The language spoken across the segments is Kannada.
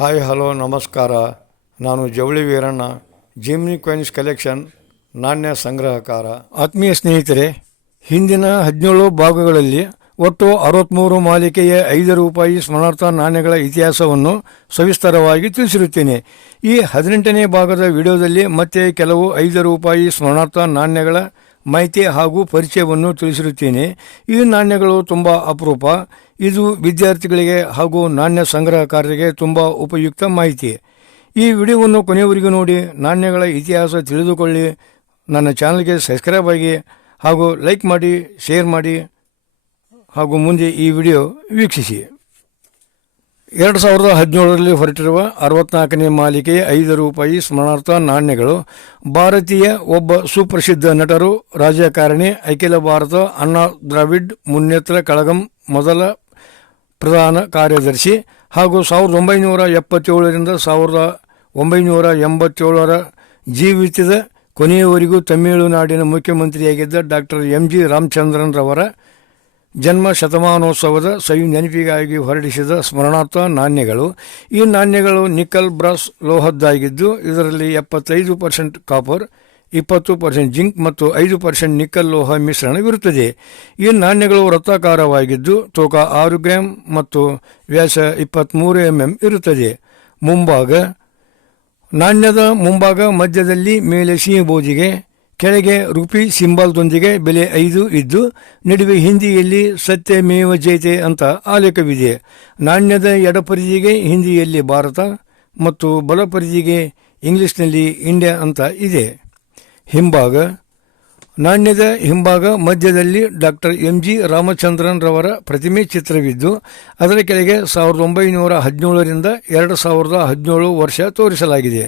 ಹಾಯ್ ಹಲೋ ನಮಸ್ಕಾರ. ನಾನು ಜವಳಿ ವೀರಣ್ಣ, ಜಿಮ್ನಿ ಕಾಯಿನ್ಸ್ ಕಲೆಕ್ಷನ್ ನಾಣ್ಯ ಸಂಗ್ರಹಕಾರ. ಆತ್ಮೀಯ ಸ್ನೇಹಿತರೆ, ಹಿಂದಿನ 17 ಭಾಗಗಳಲ್ಲಿ ಒಟ್ಟು 63 ಮಾಲಿಕೆಯ 5 ರೂಪಾಯಿ ಸ್ಮರಣಾರ್ಥ ನಾಣ್ಯಗಳ ಇತಿಹಾಸವನ್ನು ಸವಿಸ್ತರವಾಗಿ ತಿಳಿಸಿರುತ್ತೇನೆ. ಈ 18ನೇ ಭಾಗದ ವಿಡಿಯೋದಲ್ಲಿ ಮತ್ತೆ ಕೆಲವು 5 ರೂಪಾಯಿ ಸ್ಮರಣಾರ್ಥ ನಾಣ್ಯಗಳ ಮಾಹಿತಿ ಹಾಗೂ ಪರಿಚಯವನ್ನು ತಿಳಿಸಿರುತ್ತೇನೆ. ಈ ನಾಣ್ಯಗಳು ತುಂಬ ಅಪರೂಪ. ಇದು ವಿದ್ಯಾರ್ಥಿಗಳಿಗೆ ಹಾಗೂ ನಾಣ್ಯ ಸಂಗ್ರಹಕಾರರಿಗೆ ತುಂಬ ಉಪಯುಕ್ತ ಮಾಹಿತಿ. ಈ ವಿಡಿಯೋವನ್ನು ಕೊನೆಯವರೆಗೂ ನೋಡಿ ನಾಣ್ಯಗಳ ಇತಿಹಾಸ ತಿಳಿದುಕೊಳ್ಳಿ. ನನ್ನ ಚಾನಲ್ಗೆ ಸಬ್ಸ್ಕ್ರೈಬ್ ಆಗಿ ಹಾಗೂ ಲೈಕ್ ಮಾಡಿ, ಶೇರ್ ಮಾಡಿ ಹಾಗೂ ಮುಂದೆ ಈ ವಿಡಿಯೋ ವೀಕ್ಷಿಸಿ. 2017ರಲ್ಲಿ ಹೊರಟಿರುವ 64ನೇ ಮಾಲಿಕೆಯ 5 ರೂಪಾಯಿ ಸ್ಮರಣಾರ್ಥ ನಾಣ್ಯಗಳು ಭಾರತೀಯ ಒಬ್ಬ ಸುಪ್ರಸಿದ್ಧ ನಟರು, ರಾಜಕಾರಣಿ, ಅಖಿಲ ಭಾರತ ಅಣ್ಣಾ ದ್ರಾವಿಡ್ ಮುನ್ನೇತ್ರ ಕಳಗಂ ಮೊದಲ ಪ್ರಧಾನ ಕಾರ್ಯದರ್ಶಿ ಹಾಗೂ 1977ರಿಂದ 1987ರ ಜೀವಿತದ ಕೊನೆಯವರೆಗೂ ತಮಿಳುನಾಡಿನ ಮುಖ್ಯಮಂತ್ರಿಯಾಗಿದ್ದ ಡಾಕ್ಟರ್ MG ರಾಮಚಂದ್ರನ್ ರವರ ಜನ್ಮ ಶತಮಾನೋತ್ಸವದ ಸವಿ ನೆನಪಿಗಾಗಿ ಹೊರಡಿಸಿದ ಸ್ಮರಣಾರ್ಥ ನಾಣ್ಯಗಳು. ಈ ನಾಣ್ಯಗಳು ನಿಕ್ಕಲ್ ಬ್ರಾಸ್ ಲೋಹದ್ದಾಗಿದ್ದು ಇದರಲ್ಲಿ 75% ಕಾಪರ್, 20% ಜಿಂಕ್ ಮತ್ತು 5% ನಿಕ್ಕಲ್ ಲೋಹ ಮಿಶ್ರಣವಿರುತ್ತದೆ. ಈ ನಾಣ್ಯಗಳು ವೃತ್ತಾಕಾರವಾಗಿದ್ದು ತೂಕ 6 ಗ್ರಾಂ ಮತ್ತು ವ್ಯಾಸ 23 mm ಇರುತ್ತದೆ. ಮುಂಭಾಗ ನಾಣ್ಯದ ಮುಂಭಾಗ ಮಧ್ಯದಲ್ಲಿ ಮೇಲೆ ಸಿಹಿಬೋಜಿಗೆ, ಕೆಳಗೆ ರುಪಿ ಸಿಂಬಲ್ದೊಂದಿಗೆ ಬೆಲೆ 5 ಇದ್ದು ನಡುವೆ ಹಿಂದಿಯಲ್ಲಿ ಸತ್ಯಮೇವ ಜಯತೆ ಅಂತ ಆಲೇಖವಿದೆ. ನಾಣ್ಯದ ಎಡಪರಿಧಿಗೆ ಹಿಂದಿಯಲ್ಲಿ ಭಾರತ ಮತ್ತು ಬಲಪರಿಧಿಗೆ ಇಂಗ್ಲಿಷ್ನಲ್ಲಿ ಇಂಡಿಯಾ ಅಂತ ಇದೆ. ಹಿಂಭಾಗ ನಾಣ್ಯದ ಹಿಂಭಾಗ ಮಧ್ಯದಲ್ಲಿ ಡಾಕ್ಟರ್ MG ರಾಮಚಂದ್ರನ್ ರವರ ಪ್ರತಿಮೆ ಚಿತ್ರವಿದ್ದು ಅದರ ಕೆಳಗೆ 1917ರಿಂದ 2017 ವರ್ಷ ತೋರಿಸಲಾಗಿದೆ.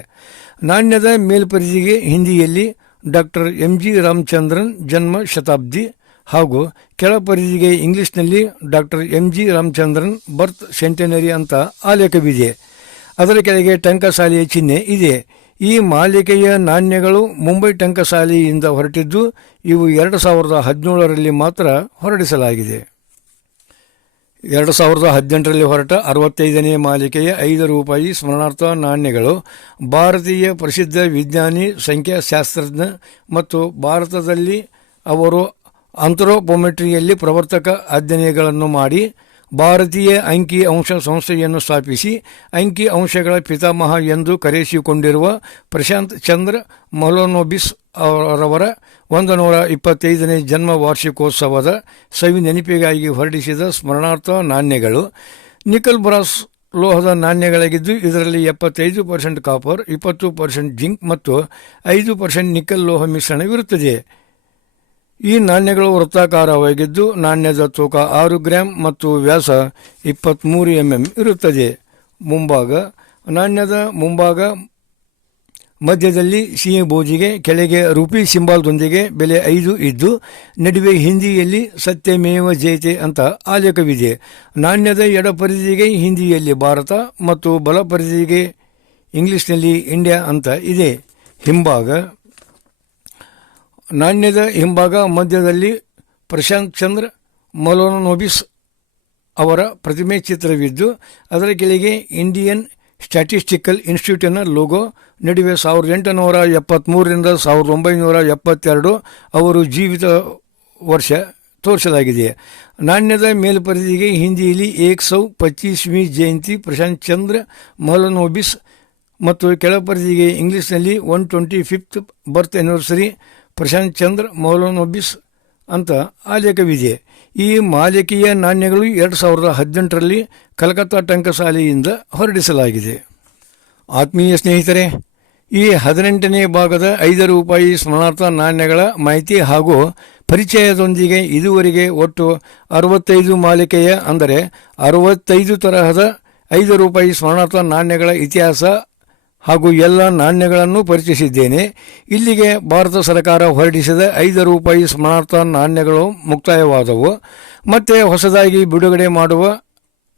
ನಾಣ್ಯದ ಮೇಲ್ಪರಿಧಿಗೆ ಹಿಂದಿಯಲ್ಲಿ ಡಾಕ್ಟರ್ MG ರಾಮಚಂದ್ರನ್ ಜನ್ಮ ಶತಾಬ್ದಿ ಹಾಗೂ ಕೆಳಪರಿಧಿಗೆ ಇಂಗ್ಲಿಷ್ನಲ್ಲಿ ಡಾಕ್ಟರ್ MG ರಾಮಚಂದ್ರನ್ ಬರ್ತ್ ಸೆಂಟೆನರಿ ಅಂತ ಆಲೇಖವಿದೆ. ಅದರ ಕೆಳಗೆ ಟಂಕಸಾಲೆಯ ಚಿಹ್ನೆ ಇದೆ. ಈ ಮಾಲಿಕೆಯ ನಾಣ್ಯಗಳು ಮುಂಬೈ ಟಂಕಸಾಲೆಯಿಂದ ಹೊರಟಿದ್ದು ಇವು 2017ರಲ್ಲಿ ಮಾತ್ರ ಹೊರಡಿಸಲಾಗಿದೆ. 2018ರಲ್ಲಿ ಹೊರಟ 65ನೇ ಮಾಲಿಕೆಯ 5 ರೂಪಾಯಿ ಸ್ಮರಣಾರ್ಥ ನಾಣ್ಯಗಳು ಭಾರತೀಯ ಪ್ರಸಿದ್ಧ ವಿಜ್ಞಾನಿ, ಸಂಖ್ಯಾಶಾಸ್ತ್ರಜ್ಞ ಮತ್ತು ಭಾರತದಲ್ಲಿ ಅವರು ಆಂಥ್ರೋಪೊಮೆಟ್ರಿಯಲ್ಲಿ ಪ್ರವರ್ತಕ ಅಧ್ಯಯನಗಳನ್ನು ಮಾಡಿ ಭಾರತೀಯ ಅಂಕಿ ಅಂಶ ಸಂಸ್ಥೆಯನ್ನು ಸ್ಥಾಪಿಸಿ ಅಂಕಿ ಅಂಶಗಳ ಪಿತಾಮಹ ಎಂದು ಕರೆಸಿಕೊಂಡಿರುವ ಪ್ರಶಾಂತ್ ಚಂದ್ರ ಮೊಲನೋಬಿಸ್ ಅವರವರ 125ನೇ ಜನ್ಮ ವಾರ್ಷಿಕೋತ್ಸವದ ಸವಿ ನೆನಪಿಗಾಗಿ ಹೊರಡಿಸಿದ ಸ್ಮರಣಾರ್ಥ ನಾಣ್ಯಗಳು ನಿಕಲ್ ಬ್ರಾಸ್ ಲೋಹದ ನಾಣ್ಯಗಳಾಗಿದ್ದು ಇದರಲ್ಲಿ 75% ಕಾಪರ್, 20% ಜಿಂಕ್ ಮತ್ತು 5% ನಿಕಲ್ ಲೋಹ ಮಿಶ್ರಣವಿರುತ್ತದೆ. ಈ ನಾಣ್ಯಗಳು ವೃತ್ತಾಕಾರವಾಗಿದ್ದು ನಾಣ್ಯದ ತೂಕ 6 ಗ್ರಾಂ ಮತ್ತು ವ್ಯಾಸ 23 mm ಇರುತ್ತದೆ. ಮುಂಭಾಗ ನಾಣ್ಯದ ಮುಂಭಾಗ ಮಧ್ಯದಲ್ಲಿ ಸಿಹಿಬೋಜಿಗೆ, ಕೆಳಗೆ ರುಪಿ ಸಿಂಬಲ್ದೊಂದಿಗೆ ಬೆಲೆ 5 ಇದ್ದು ನಡುವೆ ಹಿಂದಿಯಲ್ಲಿ ಸತ್ಯಮೇವ ಜಯತೆ ಅಂತ ಆಲೇಖವಿದೆ. ನಾಣ್ಯದ ಎಡಪರಿಧಿಗೆ ಹಿಂದಿಯಲ್ಲಿ ಭಾರತ ಮತ್ತು ಬಲಪರಿಧಿಗೆ ಇಂಗ್ಲಿಷ್ನಲ್ಲಿ ಇಂಡಿಯಾ ಅಂತ ಇದೆ. ಹಿಂಭಾಗ ನಾಣ್ಯದ ಹಿಂಭಾಗ ಮಧ್ಯದಲ್ಲಿ ಪ್ರಶಾಂತ್ ಚಂದ್ರ ಮೊಲನೋಬಿಸ್ ಅವರ ಪ್ರತಿಮೆ ಚಿತ್ರವಿದ್ದು ಅದರ ಕೆಳಗೆ ಇಂಡಿಯನ್ ಸ್ಟ್ಯಾಟಿಸ್ಟಿಕಲ್ ಇನ್ಸ್ಟಿಟ್ಯೂಟಿನ ಲೋಗೋ, ನಡುವೆ 1873ರಿಂದ 1972 ಅವರು ಜೀವಿತ ವರ್ಷ ತೋರಿಸಲಾಗಿದೆ. ನಾಣ್ಯದ ಮೇಲ್ಪರಿಧಿಗೆ ಹಿಂದಿಯಲ್ಲಿ 125वीं ಜಯಂತಿ ಪ್ರಶಾಂತ್ ಚಂದ್ರ ಮೊಲನೋಬಿಸ್ ಮತ್ತು ಕೆಳಪರಿಧಿಗೆ ಇಂಗ್ಲಿಷ್ನಲ್ಲಿ 125th ಬರ್ತ್ ಆ್ಯನಿವರ್ಸರಿ ಪ್ರಶಾಂತ್ ಚಂದ್ರ ಮೊಲನೋಬಿಸ್ ಅಂತ ಆಲೇಖವಿದೆ. ಈ ಮಾಲಿಕೆಯ ನಾಣ್ಯಗಳು 2018ರಲ್ಲಿ ಕಲ್ಕತ್ತಾ ಟಂಕಸಾಲೆಯಿಂದ ಹೊರಡಿಸಲಾಗಿದೆ. ಆತ್ಮೀಯ ಸ್ನೇಹಿತರೆ, ಈ 18ನೇ ಭಾಗದ 5 ರೂಪಾಯಿ ಸ್ಮರಣಾರ್ಥ ನಾಣ್ಯಗಳ ಮಾಹಿತಿ ಹಾಗೂ ಪರಿಚಯದೊಂದಿಗೆ ಇದುವರೆಗೆ ಒಟ್ಟು 65 ಮಾಲಿಕೆಯ ಅಂದರೆ 65 ತರಹದ 5 ರೂಪಾಯಿ ಸ್ಮರಣಾರ್ಥ ನಾಣ್ಯಗಳ ಇತಿಹಾಸ ಹಾಗೂ ಎಲ್ಲ ನಾಣ್ಯಗಳನ್ನು ಪರಿಚಯಿಸಿದ್ದೇನೆ. ಇಲ್ಲಿಗೆ ಭಾರತ ಸರ್ಕಾರ ಹೊರಡಿಸಿದ 5 ರೂಪಾಯಿ ಸ್ಮರಣಾರ್ಥ ನಾಣ್ಯಗಳು ಮುಕ್ತಾಯವಾದವು. ಮತ್ತೆ ಹೊಸದಾಗಿ ಬಿಡುಗಡೆ ಮಾಡುವ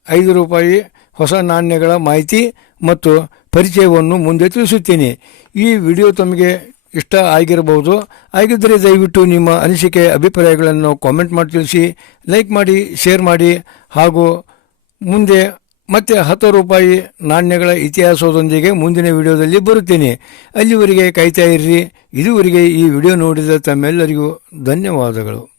5 ರೂಪಾಯಿ ಹೊಸ ನಾಣ್ಯಗಳ ಮಾಹಿತಿ ಮತ್ತು ಪರಿಚಯವನ್ನು ಮುಂದೆ ತಿಳಿಸುತ್ತೇನೆ. ಈ ವಿಡಿಯೋ ತಮಗೆ ಇಷ್ಟ ಆಗಿರಬಹುದು. ಆಗಿದ್ದರೆ ದಯವಿಟ್ಟು ನಿಮ್ಮ ಅನಿಸಿಕೆ ಅಭಿಪ್ರಾಯಗಳನ್ನು ಕಾಮೆಂಟ್ ಮಾಡಿ ತಿಳಿಸಿ, ಲೈಕ್ ಮಾಡಿ, ಶೇರ್ ಮಾಡಿ ಹಾಗೂ ಮುಂದೆ ಮತ್ತೆ 10 ರೂಪಾಯಿ ನಾಣ್ಯಗಳ ಇತಿಹಾಸದೊಂದಿಗೆ ಮುಂದಿನ ವಿಡಿಯೋದಲ್ಲಿ ಬರುತ್ತೇನೆ. ಅಲ್ಲಿವರೆಗೆ ಕಾಯ್ತಾ ಇರ್ರಿ. ಇದುವರೆಗೆ ಈ ವಿಡಿಯೋ ನೋಡಿದ ತಮ್ಮೆಲ್ಲರಿಗೂ ಧನ್ಯವಾದಗಳು.